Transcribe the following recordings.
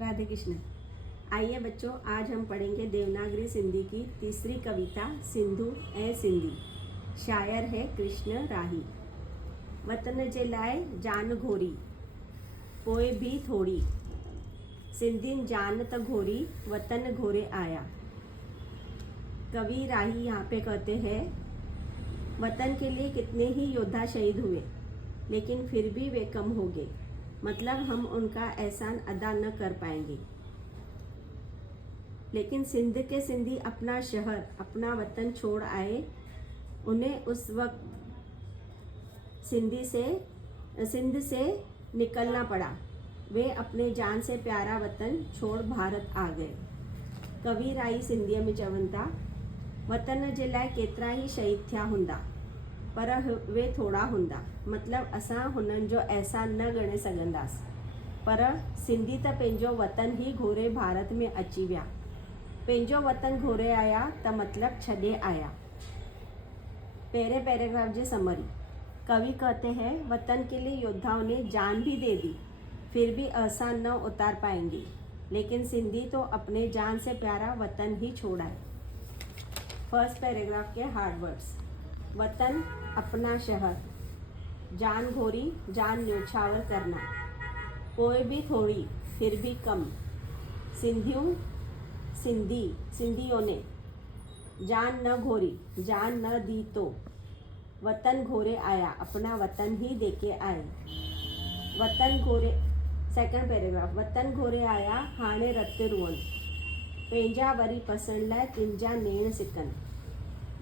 राधे कृष्ण। आइए बच्चों, आज हम पढ़ेंगे देवनागरी सिंधी की तीसरी कविता सिंधु ऐं सिंधी। शायर है कृष्ण राही। वतन जे लाइ जान घोरी पोइ भी थोड़ी, सिंधियुनि जान त घोरी वतन घोरे आया। कवि राही यहाँ पे कहते हैं, वतन के लिए कितने ही योद्धा शहीद हुए लेकिन फिर भी वे कम हो गए, मतलब हम उनका एहसान अदा न कर पाएंगे। लेकिन सिंध के सिंधी अपना शहर, अपना वतन छोड़ आए। उन्हें उस वक्त सिंध से निकलना पड़ा। वे अपने जान से प्यारा वतन छोड़ भारत आ गए। कवि राही सिंधीअ में चवनि था, वतन जे लाइ केतिरा ई शहीद थिया हूंदा पर वे थोड़ा हूंदा, मतलब असां हुननि जो एहसान न ॻणे सघंदासीं। पर सिंधी त पंहिंजो वतन ही घोरे भारत में अची विया। पंहिंजो वतन घोरे आया त मतलब छॾे आया। पहले पैराग्राफ जी समरी। कवि कहते हैं, वतन के लिए योद्धाओं ने जान भी दे दी, फिर भी एहसान न उतार पाएंगे। लेकिन सिंधी तो अपने जान से प्यारा वतन ही छोड़ आए। फर्स्ट पैराग्राफ के हार्ड वर्ड्स। वतन, अपना शहर, जान घोरी, जान न्योछावर करना, कोई भी थोड़ी फिर भी कम, सिंधियों ने जान न घोरी, जान न दी तो वतन घोरे आया, अपना वतन ही देके आए। वतन घोरे, सेकंड पैराग्राफ। वतन घोरे आया हाणे रत रुअन, पंहिंजा वरी पसण लाइ तिंजा नेण सिकनि,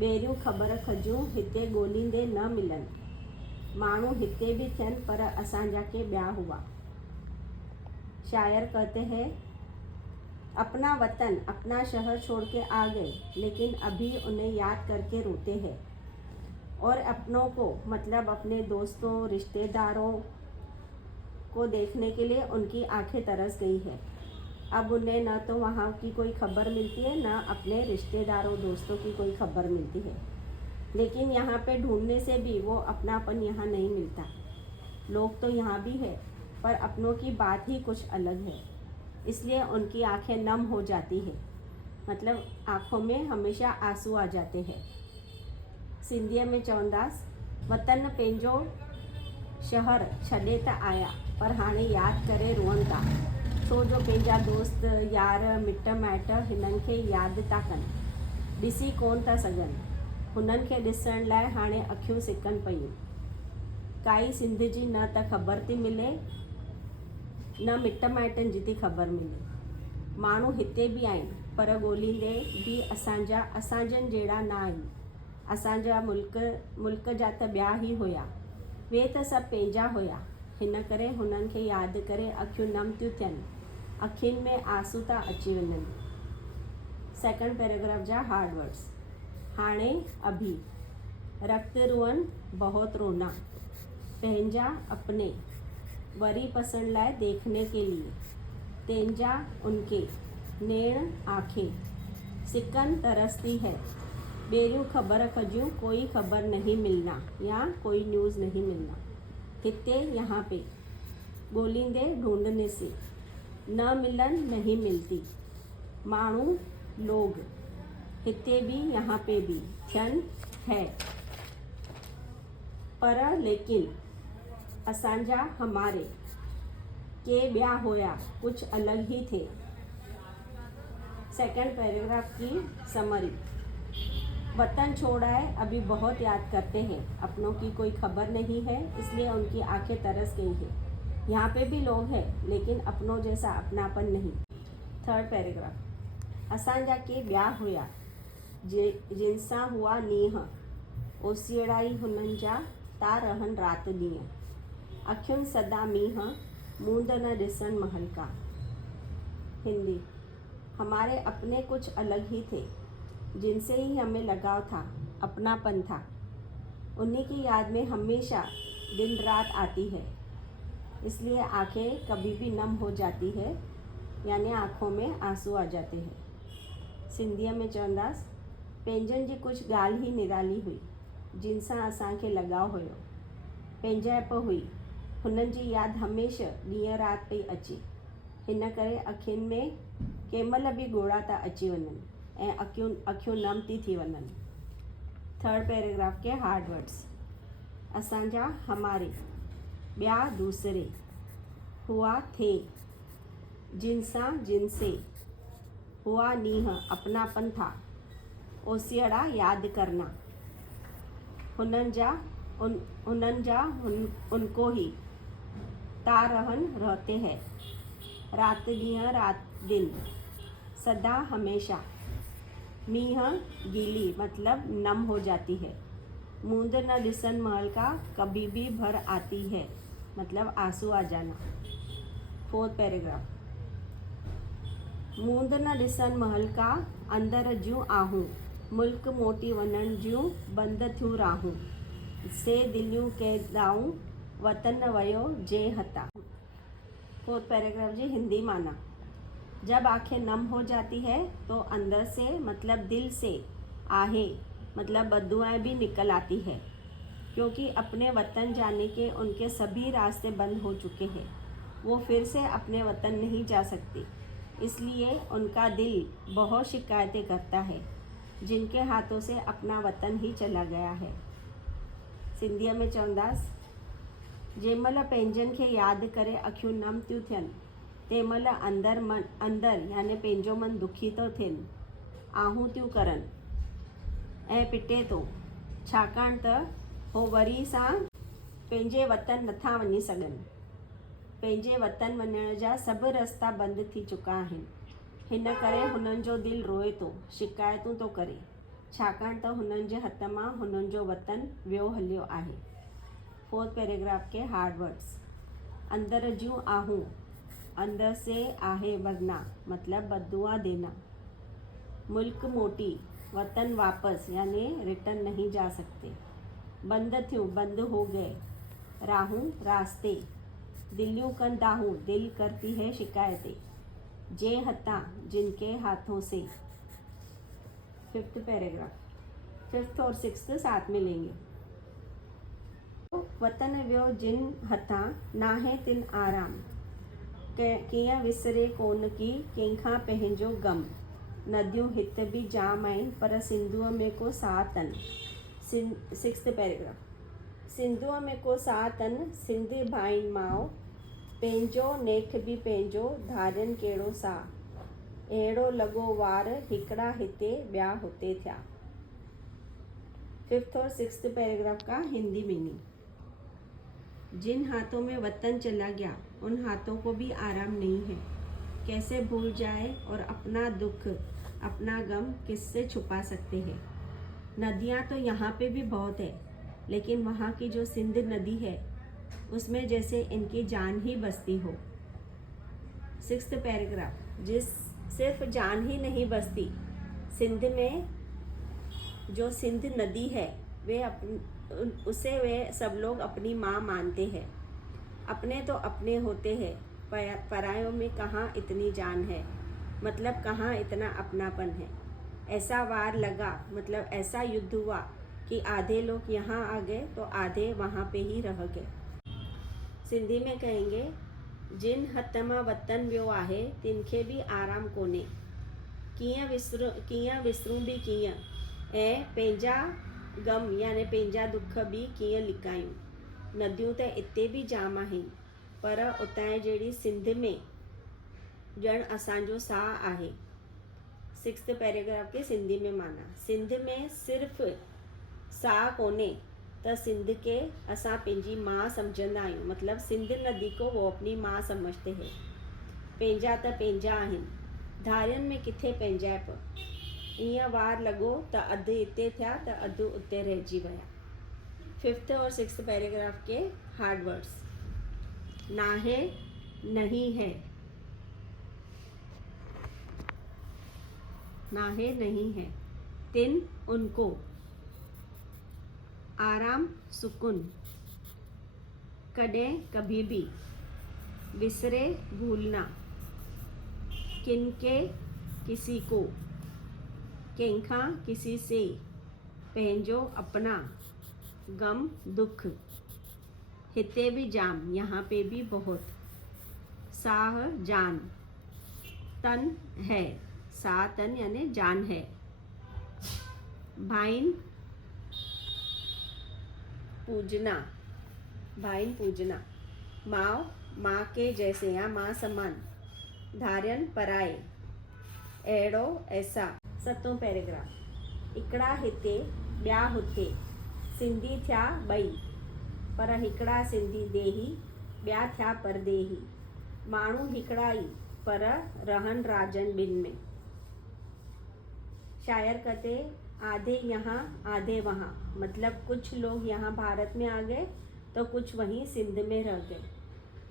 ॿेरियूं ख़बर खजूं हिते ॻोल्हींदे न मिलनि, माण्हू हिते भी थियनि पर असांजा के ॿिया हुआ। शायर कहते हैं, अपना वतन, अपना शहर छोड़ के आ गए, लेकिन अभी उन्हें याद करके रोते हैं। और अपनों को, मतलब अपने दोस्तों रिश्तेदारों को देखने के लिए उनकी आंखें तरस गई है। अब उन्हें न तो वहाँ की कोई खबर मिलती है, न अपने रिश्तेदारों दोस्तों की कोई खबर मिलती है। लेकिन यहाँ पे ढूंढने से भी वो अपनापन यहाँ नहीं मिलता। लोग तो यहाँ भी है पर अपनों की बात ही कुछ अलग है, इसलिए उनकी आंखें नम हो जाती है, मतलब आँखों में हमेशा आंसू आ जाते हैं। सिंधीअ में चवंदास, वतन पंहिंजो शहर छॾे त आया पर हाणे यादि करे रुअनि था, छो जो पंहिंजा दोस्त यार मिट माइट हिननि खे यादि था कनि, ॾिसी कोन था सघनि। हुननि खे ॾिसण लाइ हाणे अखियूं सिकनि पयूं। काई सिंध जी न त ख़बर थी मिले, न मिट माइटनि जी थी ख़बर मिले। माण्हू हिते बि आहिनि पर ॻोल्हींदे बि असांजनि जहिड़ा न आहिनि। असांजा मुल्क जा त ॿिया ई हुया, वे त सभु पंहिंजा हुया। हिन करे हुननि खे यादि करे अखियूं नम थियूं थियनि, अखियुनि में आंसू था अची वञनि। सेकंड पैराग्राफ जा हार्ड वर्ड्स। हाणे अभी, रक्त रुअन बहुत रोना, पंहिंजा अपने, वरी पसण लाइ देखने के लिए, तेंजा उनके, नेण आंखें, सिकन तरसती है, ॿेरियूं ख़बर खजूं कोई खबर नहीं मिलना, या कोई न्यूज़ नहीं मिलना, हिते यहाँ पे, ॻोल्हींदे ढूंढने से, न मिलन नहीं मिलती, माण्हू लोग, हिते भी यहाँ पे भी, थियन है, पर लेकिन, असांजा हमारे, के ॿिया होया, कुछ अलग ही थे। सेकंड पैराग्राफ की समरी। वतन छोड़ आए, अभी बहुत याद करते हैं, अपनों की कोई खबर नहीं है, इसलिए उनकी आंखें तरस गई है। यहाँ पे भी लोग हैं लेकिन अपनों जैसा अपनापन नहीं। Third paragraph. असांजा के ॿिया हुया, जिनसां हुआ नींहं, ओसीड़ा ई हुननि जा ता रहन रात ॾींहं, अखियुनि सदा मींहं, मूंद न ॾिसण महल का। हिंदी। हमारे अपने कुछ अलग ही थे, जिनसे ही हमें लगाव था, अपनापन था। उन्हीं की याद में हमेशा दिन रात आती है, इसलिए आंखें कभी भी नम हो जाती है, यानी आँखों में आंसू आ जाते हैं। सिंधीअ में चवंदास, पंहिंजनि जी कुछ ॻाल्हि ही निराली हुई, जिनसां असांखे लगाव हुयो, पंहिंजाइप हुई, हुननि जी यादि हमेशह ॾींहं राति पई अचे। हिन करे अखियुनि में केमल बि ॻोड़ा था अची वञनि ऐं अखियूं नम थी वञनि। थर्ड पैराग्राफ के हार्ड वर्ड्स। असांजा हमारे, ॿिया दूसरे, हुआ थे, जिनसां जिनसे, हुआ नीह अपनापन था, ओसियड़ा याद करना, हुननि जा उनको ही, ता रहन रहते हैं, रात ॾींहं रात दिन, सदा हमेशा, मींह गीली मतलब नम हो जाती है, मूंद न ॾिसन महल का कभी भी भर आती है मतलब आंसू आ जाना। Fourth paragraph. मूंद न ॾिसन महल का अंदर जूं आहूं, मुल्क मोटी वञण जूं बंद थियूं राहूं, से दिलियूं कैदाऊं वतन वयो जे हता। फोर्थ पैराग्राफ जी हिंदी माना। जब आंखें नम हो जाती है तो अंदर से मतलब दिल से आहे मतलब बद्दुआएं भी निकल आती है, क्योंकि अपने वतन जाने के उनके सभी रास्ते बंद हो चुके हैं। वो फिर से अपने वतन नहीं जा सकते, इसलिए उनका दिल बहुत शिकायतें करता है, जिनके हाथों से अपना वतन ही चला गया है। सिंधीअ में चवंदास, जेमल पंहिंजनि खे यादि करे अखियूं नम थियूं थियनि, तेमल अंदर यानी पंहिंजो मन दुखी थो थियनि, आहूं थियूं करनि ऐं पिटे थो, छाकाणि त हो वरी सां पंहिंजे वतन नथा वञी सघनि। पंहिंजे वतन वञण जा सभु रस्ता बंदि थी चुका आहिनि। हिन करे हुननि जो दिलि रोए थो, शिकायतूं थो करे, छाकाणि त हुननि जे हथ मां हुननि जो वतन वियो हलियो आहे। फोर्थ पैराग्राफ के हार्ड वर्ड्स। अंदर जूं आहूं, अंदर से आहे वरना मतलब बद्दुआ देना। मुल्क मोटी, वतन वापस यानी रिटर्न नहीं जा सकते। बंद थियूं, बंद हो गए। राहूं, रास्ते। दिलियूं कंदाहूं, दिल करती है शिकायतें। जे हथा, जिनके हाथों से। Fifth paragraph. फिफ्थ और सिक्स्थ साथ में लेंगे। वतन वियो जिन हथा, नाहे तिन आराम, कीअं विसरे कोन की कंहिंखां पंहिंजो गम। नदियूं हित बि जाम आहिनि पर सिंधुअ में को साह तन। Sixth paragraph. सिंधुअ में को साह तन, सिंध भाइन माओ, पंहिंजो नेठ बि पंहिंजो, धारियनि कहिड़ो साह। अहिड़ो लॻो वार, हिकिड़ा हिते ॿिया हुते थिया। फिफ्थ और सिक्स्थ पैराग्राफ का हिंदी मीनिंग। जिन हाथों में वतन चला गया उन हाथों को भी आराम नहीं है। कैसे भूल जाए और अपना दुख अपना गम किससे छुपा सकते हैं। नदियाँ तो यहाँ पे भी बहुत है, लेकिन वहाँ की जो सिंध नदी है उसमें जैसे इनकी जान ही बसती हो। Sixth paragraph. जिस सिर्फ जान ही नहीं बसती, सिंध में जो सिंध नदी है उसे वे सब लोग अपनी माँ मानते हैं। अपने तो अपने होते हैं, परायों में कहाँ इतनी जान है, मतलब कहाँ इतना अपनापन है। ऐसा वार लगा मतलब ऐसा युद्ध हुआ कि आधे लोग यहाँ आ गए तो आधे वहाँ पे ही रह गए। सिंधी में कहेंगे, जिन हथ मां वतन वियो आहे तिनखे भी आराम कोन्हे। कीअं विसरूं भी कीअं, ऐं पंहिंजा गम यानी पंहिंजा दुख भी कीअं लिकायूं। नदियूं त इते भी जाम आहिनि पर उतां जहिड़ी सिंध में ॼण असांजो साह आहे। सिक्स्थ पैराग्राफ के सिंधी में माना। सिंध में सिर्फ़ साह कोन्हे त सिंध के असां पंहिंजी माँ सम्झंदा आहियूं, मतलब सिंध नदी को वो अपनी माँ समझते हैं। पंहिंजा त पंहिंजा आहिनि, धारियुनि में किथे पंहिंजाइप। ईअं वार लॻो त अधु हिते थिया त अधु उते रहिजी विया। फिफ्थ और सिक्स्थ पैराग्राफ के हार्ड वर्ड्स। नाहे, नहीं है। नाहे नहीं है। तिन, उनको। आराम, सुकून। कॾहिं, कभी भी। विसरे, भूलना। किनके, किसी को। कंहिंखां, किसी से। पंहिंजो, अपना। गम, दुख। हिते भी जाम, यहाँ पे भी बहुत। साह, जान। तन है, सा तन यानी जान है। भाइन पूजना, भाइन पूजना। माँ, माँ के जैसे या माँ समान। धार्यन पराए, एड़ो ऐसा। 7वां पैराग्राफ। इकड़ा हिते ॿिया हुते, सिंधी थिया ॿई, पर हिकड़ा सिंधी देही, ॿिया थिया परदेही। माण्हू हिकड़ा ई, पर रहन राजन ॿिन में। शायर कहते आधे यहाँ आधे वहाँ, मतलब कुछ लोग यहाँ भारत में आ गए तो कुछ वहीं सिंध में रह गए,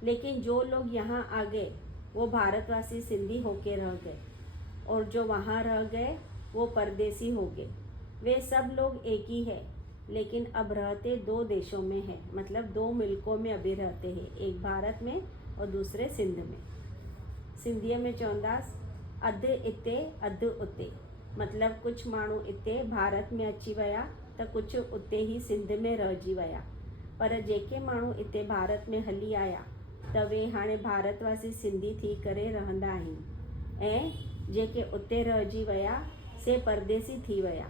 लेकिन जो लोग यहाँ आ गए वो भारतवासी सिंधी होके रह गए, और जो वहाँ रह गए वो परदेसी हो गए। वे सब लोग एक ही है, लेकिन अब रहते दो देशों में है, मतलब दो मुल्कों में अभी रहते हैं, एक भारत में और दूसरे सिंध में। सिंधीअ में चवंदास अधु इते अधु उते, मतलब कुछ माण्हू इते भारत में अची विया त कुछ उते ही सिंध में रहिजी विया, पर जेके माण्हू इते भारत में हली आया त वे हाणे भारतवासी सिंधी थी करे रहंदा आहिनि, ऐं जेके उते रहिजी विया से परदेसी थी विया।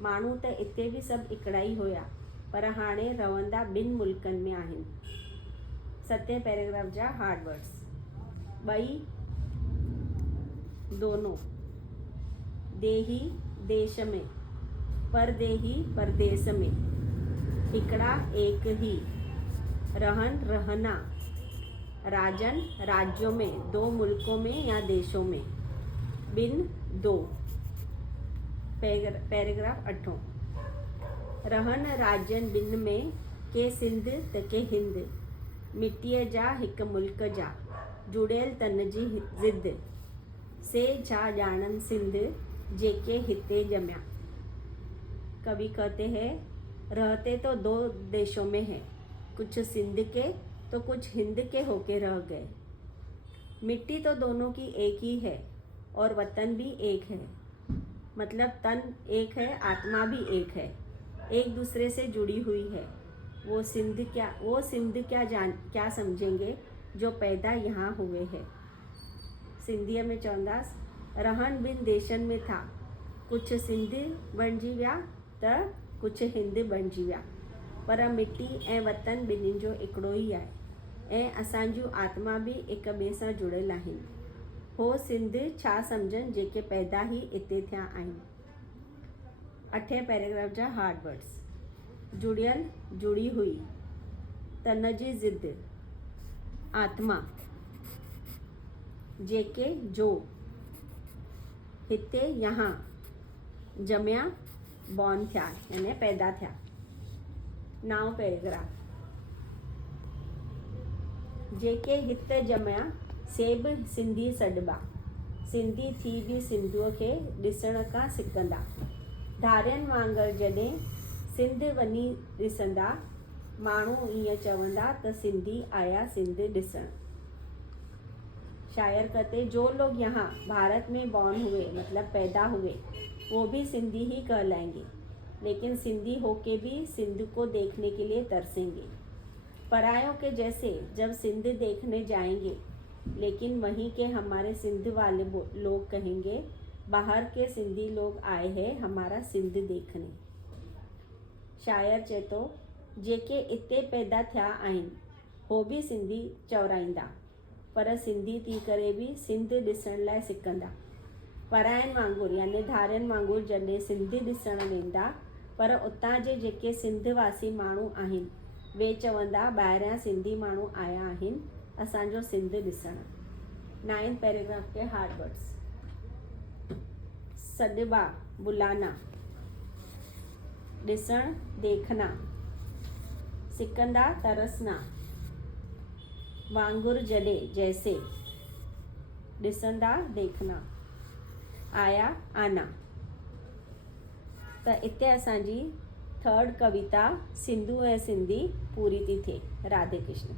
माण्हू त इते बि सभु हिकिड़ा ई हुया, पर हाणे रहंदा ॿिनि मुल्कनि में आहिनि। 7वें पैराग्राफ जा हार्ड वर्ड्स। ॿई, दोनों, देही देश में, परदेही परदेस में, हिकड़ा एक ही, रहन रहना, राजन राज्यों में, दो मुल्कों में या देशों में, बिन दो। पैराग्राफ 8। रहन राज्यन बिन में, के सिंध त के हिंद, मिट्टीअ जा हिक मुल्क जा, जुड़ियल तन जी ज़िद, से छा ॼाणन सिंध, जेके हिते जमिया। कवि कहते हैं रहते तो दो देशों में हैं, कुछ सिंध के तो कुछ हिंद के होके रह गए। मिट्टी तो दोनों की एक ही है और वतन भी एक है, मतलब तन एक है, आत्मा भी एक है, एक दूसरे से जुड़ी हुई है। वो सिंध क्या समझेंगे जो पैदा यहाँ हुए हैं। सिंधीअ में चवंदास रहन ॿिनि देशनि में था, कुछ सिंध बणिजी विया त कुछ हिंद बणिजी विया, पर मिट्टी ऐं वतन ॿिन्हिनि जो हिकिड़ो ई आहे, ऐं असांजूं आत्मा बि हिक ॿिए सां जुड़ियल आहिनि। हो सिंध छा सम्झनि जेके पैदा ई हिते थिया आहिनि। 8वें पैराग्राफ जा हार्ड वर्ड्स। जुड़ियल जुड़ी हुई, तन जी ज़िद, आत्मा, जेके जो, हिते यहाँ, जमिया बॉर्न थिया यानी पैदा थिया। 9 पैराग्राफ। जेके हिते जमिया से बि सिंधी सॾिबा, सिंधी थी बि सिंधूअ खे ॾिसण खां सिकंदा। धारियनि वांगुरु जॾहिं सिंध वञी ॾिसंदा, माण्हू ईअं चवंदा त सिंधी आया सिंध ॾिसण। शायर कहते जो लोग यहाँ भारत में बॉर्न हुए, मतलब पैदा हुए, वो भी सिंधी ही कहलाएंगे, लेकिन सिंधी होके भी सिंध को देखने के लिए तरसेंगे। परायों के जैसे जब सिंध देखने जाएंगे, लेकिन वहीं के हमारे सिंध वाले लोग कहेंगे बाहर के सिंधी लोग आए हैं हमारा सिंध देखने। शायर चए थो जेके इते पैदा थिया आहिनि हो बि सिंधी चवराईंदा, पर सिंधी थी करे बि सिंध ॾिसण लाइ सिकंदा। परायनि वांगुरु यानी धारियनि वांगुरु जॾहिं सिंध ॾिसण वेंदा, पर उतां जे जेके सिंध वासी माण्हू आहिनि वे चवंदा ॿाहिरियां सिंधी माण्हू आया आहिनि असांजो सिंध ॾिसण। 9 पैराग्राफ के हार्ड वर्ड्स। सॾिबा बुलाना, ॾिसण देखना, सिकंदा तरसना, वांगुरु जॾहिं जैसे, ॾिसंदा देखना, आया आना। त हिते असांजी 3rd कविता सिंधू ऐं सिंधी पूरी थी थिए। राधे कृष्ण।